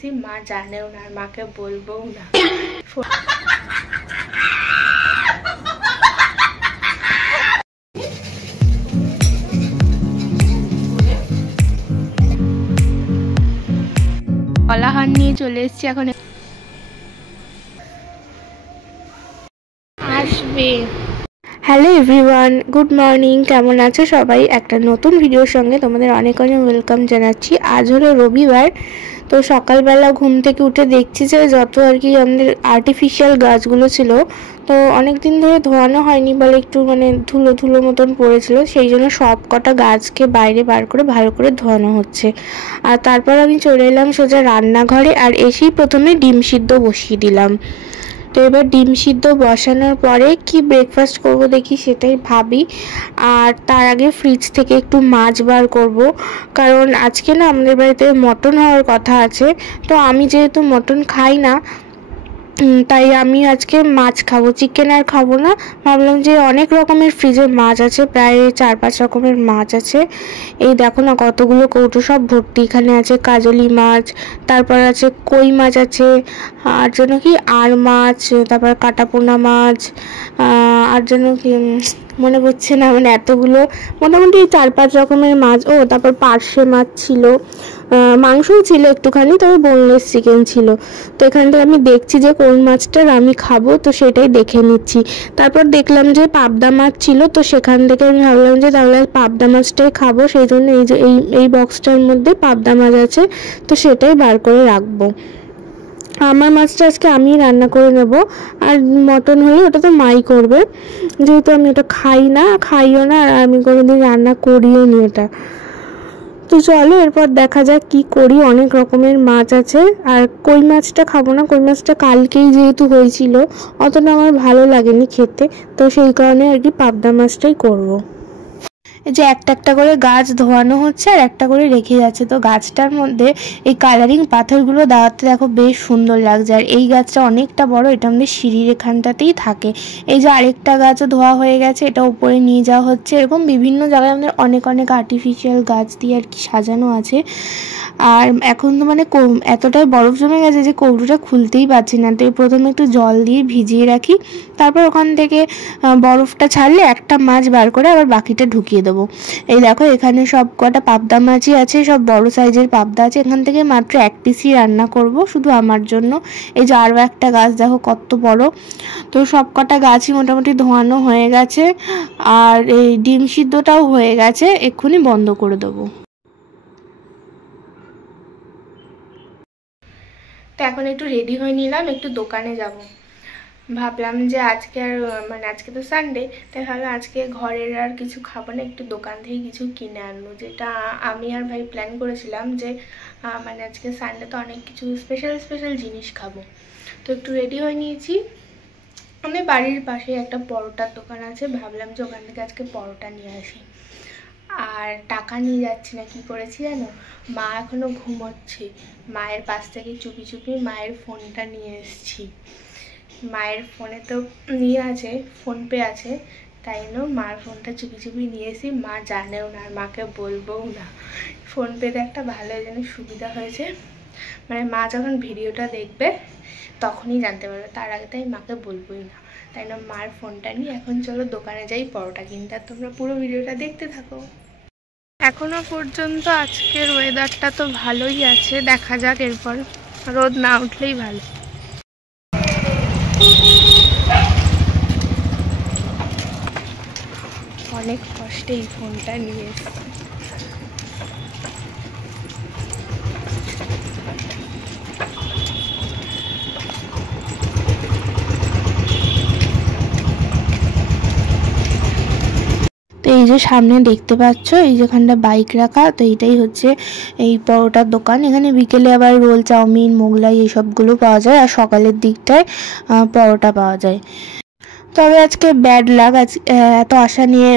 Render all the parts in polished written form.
মা জানেও না, মাকে বলবো না। কলাহার নিয়ে চলে এসেছি এখন আসবে। Hello everyone, good morning. কেমন আছো সবাই? একটা নতুন ভিডিওর সঙ্গে তোমাদের অনেক অনেক ওয়েলকাম জানাচ্ছি। আজ হলো রবিবার, তো সকালবেলা ঘুম থেকে উঠে দেখছি যে যত আর কি আমাদের আর্টিফিশিয়াল গাছগুলো ছিল, তো অনেক দিন ধরে ধোয়ানো হয়নি বলে একটু ধুলো ধুলো মতন পড়েছিল, সেই জন্য সব কটা গাছকে বাইরে বার করে ভালো করে ধোয়ানো হচ্ছে। আর তারপর আমি চলে এলাম সোজা রান্নাঘরে, আর এসেই প্রথমে ডিম সিদ্ধ বসিয়ে দিলাম। তো এবার ডিম সিদ্ধ বসানোর পরে কি ব্রেকফাস্ট করব দেখি, সেটাই ভাবি। আর তার আগে ফ্রিজ থেকে একটু মাছ বার করব, কারণ আজকে না আমাদের বাড়িতে মটন হওয়ার কথা আছে। তো আমি যেহেতু মটন খাই না, তাই আমি আজকে মাছ খাবো, চিকেন আর খাবো না। ভাবলাম যে অনেক রকমের ফ্রিজে মাছ আছে, প্রায় 4-5 রকমের মাছ আছে। এই দেখো না কতগুলো কৌটো সব ভর্তি। এখানে আছে কাজলি মাছ, তারপর আছে কই মাছ আছে, আর জন্য কি আর মাছ, তারপর কাটাপোনা মাছ, আর জন্য কি মনে পড়ছে না, এতগুলো মোটামুটি 4-5 রকমের মাছ। ও তারপর পার্শে মাছ ছিল, মাংসও ছিল একটুখানি, তবে বোনলেস চিকেন ছিল। তো এখান থেকে আমি দেখছি যে কোন মাছটার আমি খাবো, তো সেটাই দেখে নিচ্ছি। তারপর দেখলাম যে পাবদা মাছ ছিল, তো সেখান থেকে আমি ভাবলাম যে তাহলে পাবদা মাছটাই খাবো, সেই জন্য এই যে এই বক্সটার মধ্যে পাবদা মাছ আছে, তো সেটাই বার করে রাখবো। আমার মাছটা আজকে আমি রান্না করে নেব, আর মটন হলে ওটা তো মাই করবে, যেহেতু আমি ওটা খাইও না, আর আমি কোনোদিন রান্না করিও নি এটা। তো চলো এরপর দেখা যাক কি করি। অনেক রকমের মাছ আছে, আর কই মাছটা খাবো না, কই মাছটা কালকেই যেহেতু হয়েছিল, অতটা আমার ভালো লাগেনি খেতে, তো সেই কারণে আর কি পাবদা মাছটাই করবো। যে একটা একটা করে গাছ ধোয়ানো হচ্ছে আর একটা করে রেখে যাচ্ছে। তো গাছটার মধ্যে এই কালারিং পাথরগুলো দেওয়াতে দেখো বেশ সুন্দর লাগছে। আর এই গাছটা অনেকটা বড়, এটা আমাদের সিঁড়ির এখানটাতেই থাকে। এই যে আরেকটা গাছও ধোয়া হয়ে গেছে, এটা উপরে নিয়ে যাওয়া হচ্ছে। এরকম বিভিন্ন জায়গায় আমাদের অনেক অনেক আর্টিফিশিয়াল গাছ দিয়ে আর কি সাজানো আছে। আর এখন তো এতটাই বরফ জমে গেছে যে কৌটোটা খুলতেই পারছি না। তো প্রথমে একটু জল দিয়ে ভিজিয়ে রাখি, তারপর ওখান থেকে বরফটা ছাড়লে একটা মাছ বার করে আবার বাকিটা ঢুকিয়ে দেবো। এই দেখো এখানে সব কটা পাবদা মাছই আছে, সব বড় সাইজের পাবদা আছে। এখান থেকে মাত্র 1 পিসই রান্না করব শুধু আমার জন্য। এই যে আরও একটা গাছ দেখো কত বড়। তো সব কটা গাছই মোটামুটি ধোয়ানো হয়ে গেছে, আর এই ডিম সিদ্ধটাও হয়ে গেছে, এক্ষুনি বন্ধ করে দেবো। তো এখন একটু রেডি হয়ে নিলাম, একটু দোকানে যাব। ভাবলাম যে আজকে আর আজকে তো সানডে, তাই ভাবলাম আজকে ঘরের আর কিছু খাবো না, একটু দোকান থেকে কিছু কিনে আনবো। যেটা আমি আর ভাই প্ল্যান করেছিলাম যে আজকে সানডে তো অনেক কিছু স্পেশাল জিনিস খাবো। তো একটু রেডি হয়ে নিয়েছি। আমাদের বাড়ির পাশে একটা পরোটার দোকান আছে, ভাবলাম যে ওখান থেকে আজকে পরোটা নিয়ে আসি। আর টাকা নিয়ে যাচ্ছি না, কি করেছি জানো, মা এখনো ঘুমোচ্ছে, মায়ের পাশ থেকে চুপি চুপি মায়ের ফোনটা নিয়ে এসেছি। মায়ের ফোনে তো নিয়ে আছে, ফোনপে আছে, তাই জন্য মার ফোনটা চুপি চুপি নিয়ে এসি। মা জানেও না, আর মাকে বলবোও না। ফোনপেতে একটা ভালো যেন সুবিধা হয়েছে, মা যখন ভিডিওটা দেখবে তখনই জানতে পারবে, তার আগে তাই মাকে বলবোই না। তাই না মার ফোনটা নিয়ে এখন চলো দোকানে যাই পরোটা কিনতে, আর তোমরা পুরো ভিডিওটা দেখতে থাকো। এখনো পর্যন্ত আজকের ওয়েদারটা তো ভালোই আছে, দেখা যাক এরপর রোদ না উঠলেই ভালো। অনেক কষ্টে এই ফোনটা নিয়ে এসেছি। তো এই যে সামনে দেখতে পাচ্ছ, এই যেখানটা বাইক রাখা, তো এইটাই হচ্ছে এই পরোটার দোকান। এখানে বিকেলে আবার রোল, চাউমিন, মোগলাই এইসবগুলো পাওয়া যায়, আর সকালের দিকটায় পরোটা পাওয়া যায়। তবে আজকে ব্যাড লাক, এত আশা নিয়ে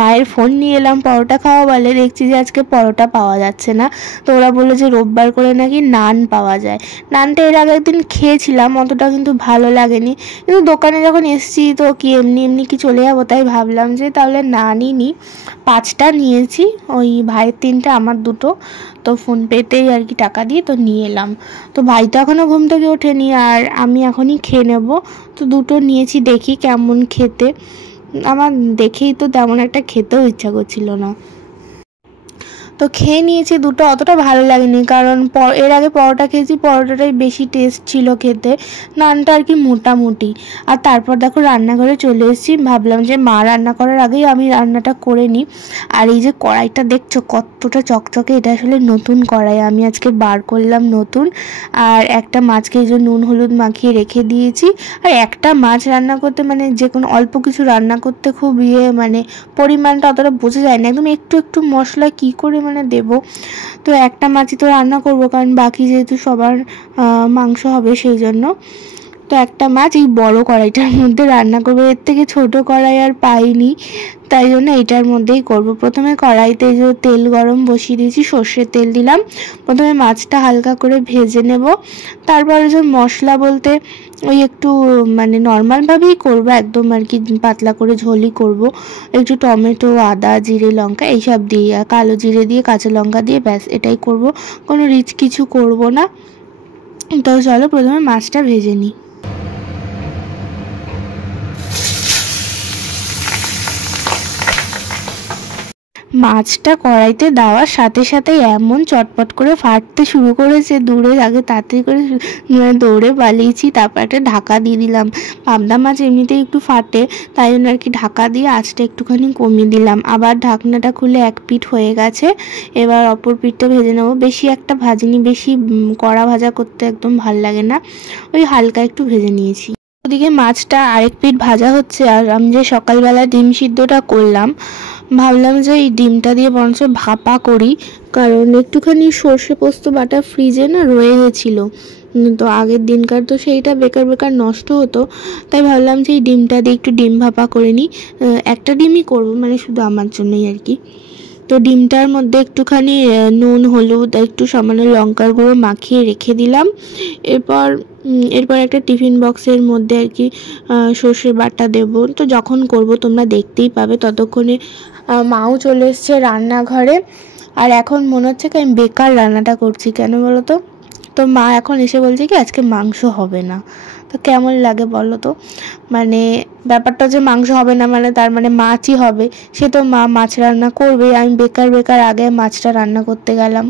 মায়ের ফোন নিয়ে এলাম পরোটা খাওয়া বলে, দেখছি যে আজকে পরোটা পাওয়া যাচ্ছে না। তো ওরা বললো যে রোববার করে নাকি নান পাওয়া যায়। নানটা এর আগে একদিন খেয়েছিলাম, অতটা কিন্তু ভালো লাগেনি, কিন্তু দোকানে যখন এসেছি তো কি এমনি কি চলে যাবো, তাই ভাবলাম যে তাহলে নানই নিই। 5টা নিয়েছি, ওই ভাইয়ের 3টা, আমার 2টো। তো ফোনপেতেই আর কি টাকা দিয়ে তো নিয়ে এলাম। তো ভাই তো এখনও ঘুম থেকে ওঠেনি আর আমি এখনই খেয়ে নেব। তো দুটো নিয়েছি, দেখি কেমন খেতে। আমার দেখেই তো তেমন একটা খেতেও ইচ্ছা করছিল না, তো খেয়ে নিয়েছি দুটো। অতটা ভালো লাগেনি, কারণ এর আগে পরোটা খেয়েছি, পরোটাটাই বেশি টেস্ট ছিল খেতে, নানটা আর কি মোটামুটি। আর তারপর দেখো রান্নাঘরে চলে এসেছি, ভাবলাম যে মা রান্না করার আগেই আমি রান্নাটা করে নিই। আর এই যে কড়াইটা দেখছো কতটা চকচকে, এটা আসলে নতুন কড়াই, আমি আজকে বার করলাম নতুন। আর একটা মাছকে এই যে নুন হলুদ মাখিয়ে রেখে দিয়েছি। আর একটা মাছ রান্না করতে মানে যে কোনো অল্প কিছু রান্না করতে খুব মানে পরিমাণটা অতটা বোঝা যায় না, একদম একটু একটু মশলা কি করে মানে দেবো। তো একটা মাছই তো রান্না করবো, কারণ বাকি যেহেতু সবার মাংস হবে সেই জন্য। তো একটা মাছ এই বড় কড়াইটার মধ্যে রান্না করবো, এর থেকে ছোট কড়াই আর পাইনি, তাই জন্য এটার মধ্যেই করব। প্রথমে কড়াইতে যে তেল গরম বসিয়ে দিয়েছি, সর্ষের তেল দিলাম। প্রথমে মাছটা হালকা করে ভেজে নেব, তারপরে যে মশলা বলতে ওই একটু মানে নর্মালভাবেই করবো, একদম আর কি পাতলা করে ঝোলই করব। একটু টমেটো, আদা, জিরে, লঙ্কা এইসব দিয়ে, কালো জিরে দিয়ে, কাঁচা লঙ্কা দিয়ে, ব্যাস এটাই করব, কোনো রিচ কিছু করব না। তো চলো প্রথমে মাছটা ভেজে নিই। মাছটা কড়াইতে দেওয়ার সাথে সাথে এমন চটপট করে ফাটতে শুরু করেছে, দূরে আগে তাড়াতাড়ি করে দৌড়ে পালিয়েছি, তারপর একটা ঢাকা দিয়ে দিলাম। পাবদা মাছ এমনিতেই একটু ফাটে, তাই জন্য আর কি ঢাকা দিয়ে আঁচটা একটুখানি কমিয়ে দিলাম। আবার ঢাকনাটা খুলে এক পিঠ হয়ে গেছে, এবার অপর পিঠটা ভেজে নেবো। বেশি একটা ভাজিনি, বেশি কড়া ভাজা করতে একদম ভাল লাগে না, ওই হালকা একটু ভেজে নিয়েছি। ওদিকে মাছটা আরেক পিঠ ভাজা হচ্ছে। আর আমি যে সকালবেলা ডিম সিদ্ধটা করলাম, ভাবলাম যে এই ডিমটা দিয়ে বরঞ্চ ভাপা করি, কারণ একটুখানি সর্ষে পোস্ত বাটা ফ্রিজে না রয়ে গেছিলো, তো আগের দিনকার, তো সেইটা বেকার বেকার নষ্ট হতো, তাই ভাবলাম যে এই ডিমটা দিয়ে একটু ডিম ভাপা করে নিই। একটা ডিমই করবো, মানে শুধু আমার জন্যই আর কি। তো ডিমটার মধ্যে একটুখানি নুন, হলুদ, একটু সামান্য লঙ্কার গুঁড়ো মাখিয়ে রেখে দিলাম। এরপর একটা টিফিন বক্সের মধ্যে আর কি সর্ষে বাটা দেব। তো যখন করব তোমরা দেখতেই পাবে। ততক্ষণে মাও চলে এসছে রান্নাঘরে, আর এখন মনে হচ্ছে কি আমি বেকার রান্নাটা করছি, কেন বলো তো? তো মা এখন এসে বলছে কি আজকে মাংস হবে না। তো কেমন লাগে বলো তো, মানে ব্যাপারটা যে মাংস হবে না মানে তার মানে মাছই হবে, সে তো মা মাছ রান্না করবে, আমি বেকার আগে মাছটা রান্না করতে গেলাম।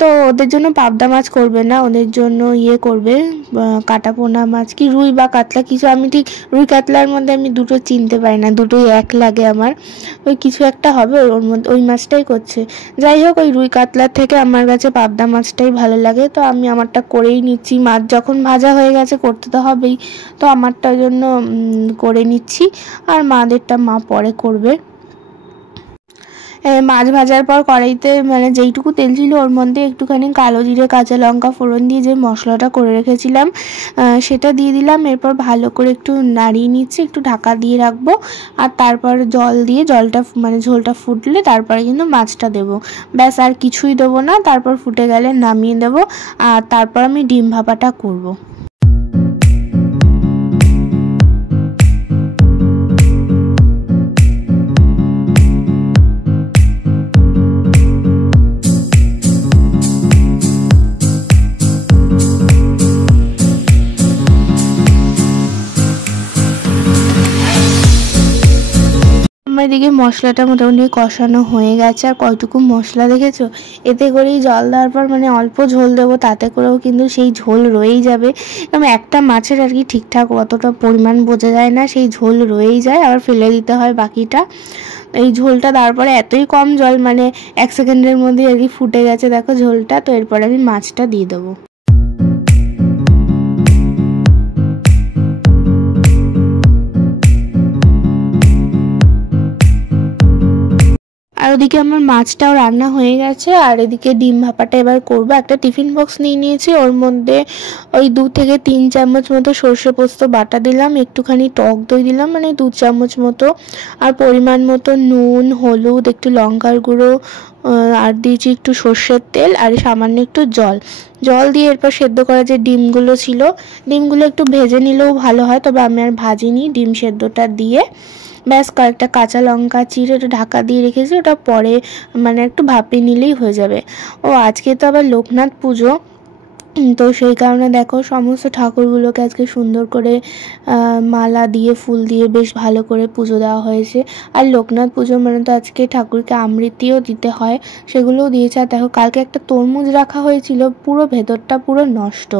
তো ওদের জন্য পাবদা মাছ করবে না, ওদের জন্য করবে কাটা পোনা মাছ, কি রুই বা কাতলা কিছু, আমি ঠিক রুই কাতলার মধ্যে আমি দুটো চিনতে পারি না, দুটোই এক লাগে আমার। ওই কিছু একটা হবে, ওর মধ্যে ওই মাছটাই করছে। যাই হোক, ওই রুই কাতলার থেকে আমার কাছে পাবদা মাছটাই ভালো লাগে, তো আমি আমারটা করেই নিচ্ছি। মাছ যখন ভাজা হয়ে গেছে করতে তো হবেই, তো আমারটার জন্য করে নিচ্ছি, আর মাদেরটা মা পরে করবে। মাছ ভাজার পর কড়াইতে মানে যেইটুকু তেল ছিল ওর মধ্যে একটুখানি কালো জিরে, কাঁচা লঙ্কা ফোড়ন দিয়ে যে মশলাটা করে রেখেছিলাম সেটা দিয়ে দিলাম। এরপর ভালো করে একটু নাড়িয়ে নিচ্ছি, একটু ঢাকা দিয়ে রাখবো। আর তারপর জল দিয়ে, জলটা মানে ঝোলটা ফুটলে তারপরে কিন্তু মাছটা দেবো, ব্যাস আর কিছুই দেবো না। তারপর ফুটে গেলে নামিয়ে দেবো, আর তারপর আমি ডিম ভাপাটা করবো। আমার এদিকে মশলাটা মোটামুটি কষানো হয়ে গেছে। আর কয়টুকু মশলা দেখেছো, এতে করেই জল দেওয়ার পর মানে অল্প ঝোল দেবো, তাতে করেও কিন্তু সেই ঝোল রয়েই যাবে। এবং একটা মাছের আর কি ঠিকঠাক অতটা পরিমাণ বোঝা যায় না, সেই ঝোল রয়েই যায়, আবার ফেলে দিতে হয় বাকিটা। এই ঝোলটা দেওয়ার পরে এতই কম জল, মানে 1 সেকেন্ডের মধ্যে আর কি ফুটে গেছে দেখো ঝোলটা। তো এরপরে আমি মাছটা দিয়ে দেবো। আর ওদিকে আমার মাছটাও রান্না হয়ে গেছে, আর এদিকে ডিম ভাপাটা এবার করব। একটা টিফিন বক্স নিয়ে নিয়েছি, ওর মধ্যে ওই 2 থেকে 3 চামচ মতো সর্ষে পোস্ত বাটা দিলাম, একটুখানি টক দই দিলাম মানে 2 চামচ মতো, আর পরিমাণ মতো নুন, হলুদ, একটু লঙ্কার গুঁড়ো, আর দিয়েছি একটু সর্ষের তেল, আর সামান্য একটু জল দিয়ে এরপর সেদ্ধ করা যে ডিমগুলো ছিল, ডিমগুলো একটু ভেজে নিলেও ভালো হয়, তবে আমি আর ভাজিনি। ডিম সেদ্ধটা দিয়ে ব্যাস কয়েকটা কাঁচা লঙ্কা চিড়ে ওটা ঢাকা দিয়ে রেখেছি, ওটা পরে মানে একটু ভাপিয়ে নিলেই হয়ে যাবে। ও আজকে তো আবার লোকনাথ পুজো, তো সেই কারণে দেখো সমস্ত ঠাকুরগুলোকে আজকে সুন্দর করে মালা দিয়ে ফুল দিয়ে বেশ ভালো করে পুজো দেওয়া হয়েছে। আর লোকনাথ পুজো মানে তো আজকে ঠাকুরকে আমৃতিও দিতে হয়, সেগুলোও দিয়েছে। আর দেখো কালকে একটা তরমুজ রাখা হয়েছিল, পুরো ভেতরটা পুরো নষ্ট।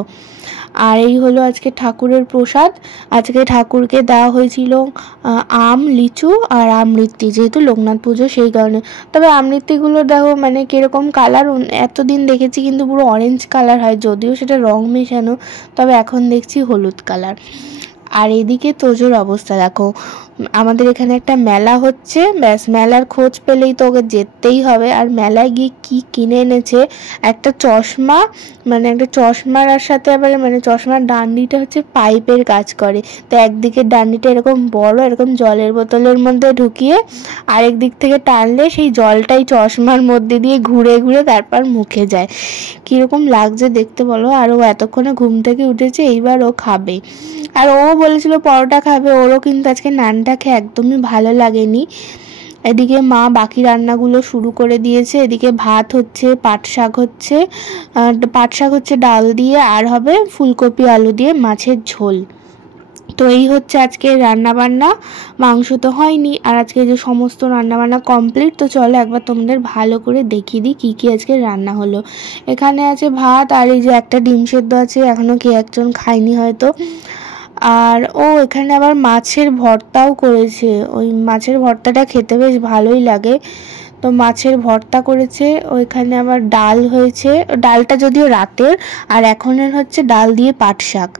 আর এই হলো আজকে ঠাকুরের প্রসাদ। আজকে ঠাকুরকে দেওয়া হয়েছিল আম, লিচু আর আমৃতি, যেহেতু লোকনাথ পুজো সেই কারণে। তবে আমৃতিগুলো দেখো মানে কিরকম কালার, এতদিন দেখেছি কিন্তু পুরো অরেঞ্জ কালার হয়, যদিও সেটা রং মেশানো, তবে এখন দেখছি হলুদ কালার। আর এদিকে তোজোর অবস্থা দেখো, আমাদের এখানে একটা মেলা হচ্ছে, ব্যাস মেলার খোঁজ পেলেই তো ওকে যেতেই হবে। আর মেলায় গিয়ে কি কিনে এনেছে, একটা চশমা, মানে একটা চশমার সাথে আবার মানে চশমার ডান্ডিটা হচ্ছে পাইপের কাজ করে, তো একদিকে ডান্ডিটা এরকম বড়, এরকম জলের বোতলের মধ্যে ঢুকিয়ে আরেক দিক থেকে টানলে সেই জলটাই চশমার মধ্যে দিয়ে ঘুরে ঘুরে তারপর মুখে যায়। কীরকম লাগছে দেখতে বলো। আর ও এতক্ষণে ঘুম থেকে উঠেছে, এইবার ও খাবে। আর ও বলেছিল পরোটা খাবে, ওরও কিন্তু আজকে নানটা খেয়ে একদমই ভালো লাগেনি। এদিকে মা বাকি রান্নাগুলো শুরু করে দিয়েছে, এদিকে ভাত হচ্ছে, পাট শাক হচ্ছে ডাল দিয়ে, আর হবে ফুলকপি আলু দিয়ে মাছের ঝোল। তো এই হচ্ছে আজকে রান্না বান্না, মাংস তো হয়নি। আর আজকে যে সমস্ত রান্না বান্না কমপ্লিট। তো চলো একবার তোমাদের ভালো করে দেখিয়ে দিই কী কী আজকে রান্না হলো। এখানে আছে ভাত, আর এই যে একটা ডিম সেদ্ধ আছে, এখনও কে একজন খায়নি হয়তো। আর ও এখানে আবার মাছের ভর্তাও করেছে, ওই মাছের ভর্তাটা খেতে বেশ ভালোই লাগে, তো মাছের ভর্তা করেছে। ওইখানে আবার ডাল হয়েছে, ডালটা যদিও রাতের, আর এখনের হচ্ছে ডাল দিয়ে পাট শাক।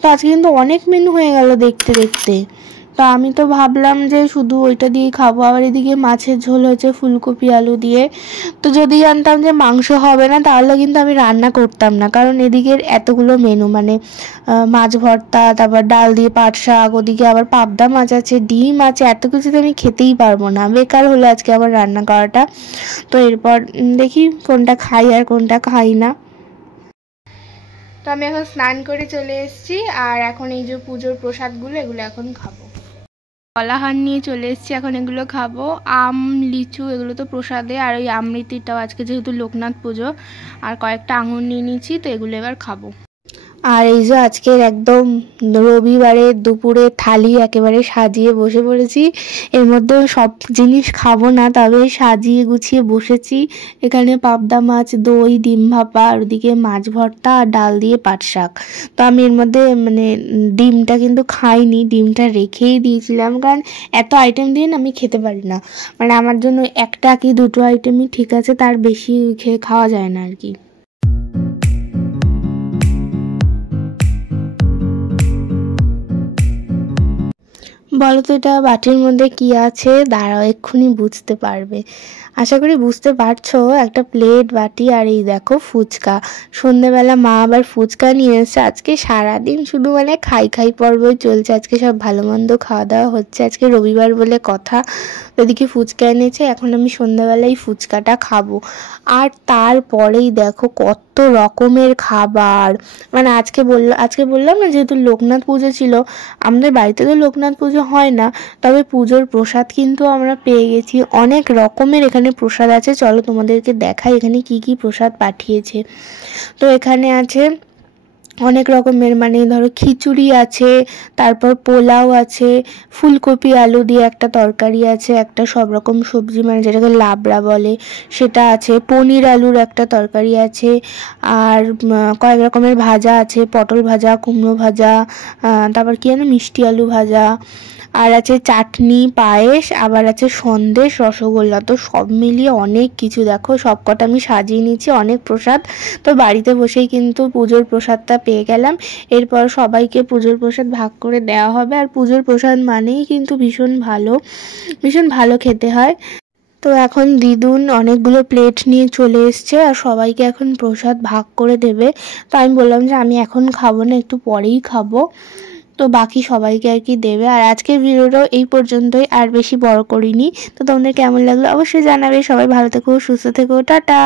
তো আজকে কিন্তু অনেক মেনু হয়ে গেল দেখতে দেখতে। তো আমি তো ভাবলাম যে শুধু ওইটা দিয়েই খাবো, আবার এদিকে মাছের ঝোল হয়েছে ফুলকপি আলু দিয়ে। তো যদি জানতাম যে মাংস হবে না তাহলে কিন্তু আমি রান্না করতাম না, কারণ এদিকের এতগুলো মেনু মানে মাছ ভর্তা, তারপর ডাল দিয়ে পাট শাক, ওদিকে আবার পাবদা মাছ আছে, ডিম আছে, এত কিছু তো আমি খেতেই পারবো না, বেকার হলো আজকে আবার রান্না করাটা। তো এরপর দেখি কোনটা খাই আর কোনটা খাই না। তো আমি এখন স্নান করে চলে এসেছি, আর এখন এই যে পুজোর প্রসাদগুলো এগুলো এখন খাবো। কলাহার নিয়ে চলে এসেছি, এখন এগুলো খাবো। আম, লিচু এগুলো তো প্রসাদে, আর ওই আমৃতিটাও আজকে যেহেতু লোকনাথ পুজো, আর কয়েকটা আঙুর নিয়ে নিয়েছি, তো এগুলো এবার খাবো। আর এই যে আজকের একদম রবিবারের দুপুরে থালি একেবারে সাজিয়ে বসে পড়েছি। এর মধ্যে সব জিনিস খাবো না, তবে সাজিয়ে গুছিয়ে বসেছি। এখানে পাবদা মাছ, দই, ডিম ভাপা, আর ওদিকে মাছ ভর্তা, আর ডাল দিয়ে পাট শাক। তো আমি এর মধ্যে মানে ডিমটা কিন্তু খাইনি, ডিমটা রেখেই দিয়েছিলাম, কারণ এত আইটেম দিয়ে না আমি খেতে পারি না। মানে আমার জন্য একটা কি দুটো আইটেমই ঠিক আছে, তার বেশি খাওয়া যায় না আর কি। বলো তো এটা বাটির মধ্যে কি আছে, দাঁড়াও এক্ষুনি বুঝতে পারবে। আশা করি বুঝতে পারছো, একটা প্লেট, বাটি, আর এই দেখো ফুচকা। সন্ধ্যেবেলা মা আবার ফুচকা নিয়ে এসেছে। আজকে সারাদিন শুধু মানে খাই খাই পর্বই চলছে, আজকে সব ভালো মন্দ খাওয়া দাওয়া হচ্ছে, আজকে রবিবার বলে কথা। ওদিকে ফুচকা এনেছে, এখন আমি সন্ধ্যাবেলায় ফুচকাটা খাবো। আর তারপরেই দেখো কত রকমের খাবার, মানে আজকে বললাম না যেহেতু লোকনাথ পুজো ছিল, আমাদের বাড়িতে তো লোকনাথ পুজো হয় না, তবে পুজোর প্রসাদ কিন্তু আমরা পেয়ে গেছি। অনেক রকমের এখানে প্রসাদ আছে, চলো তোমাদেরকে দেখাই এখানে কি কি প্রসাদ পাঠিয়েছে। তো এখানে আছে অনেক রকমের, মানে ধরো খিচুড়ি আছে, তারপর পোলাও আছে, ফুলকপি আলু দিয়ে একটা তরকারি আছে, একটা সব রকম সবজি মানে যেটাকে লাবড়া বলে সেটা আছে, পনির আলুর একটা তরকারি আছে, আর কয়েক রকমের ভাজা আছে, পটল ভাজা, কুমড়ো ভাজা, তারপর কি জানো মিষ্টি আলু ভাজা, আর আছে চাটনি, পায়েস, আবার আছে সন্দেশ, রসগোল্লা। তো সব মিলিয়ে অনেক কিছু, দেখো সব কটা আমি সাজিয়ে নিয়েছি, অনেক প্রসাদ। তো বাড়িতে বসেই কিন্তু পুজোর প্রসাদটা পেয়ে গেলাম। এরপর সবাইকে পুজোর প্রসাদ ভাগ করে দেওয়া হবে। আর পুজোর প্রসাদ মানেই কিন্তু ভীষণ ভালো খেতে হয়। তো এখন দিদুন অনেকগুলো প্লেট নিয়ে চলে এসছে, আর সবাইকে এখন প্রসাদ ভাগ করে দেবে। তো আমি বললাম যে আমি এখন খাবো না, একটু পরেই খাবো, তো বাকি সবাইকে আর কি দেবে। আর আজকের ভিডিওটাও এই পর্যন্তই, আর বেশি বড় করিনি। তো তোমাদের কেমন লাগলো অবশ্যই জানাবে। সবাই ভালো থেকো, সুস্থ থেকো, টাটা।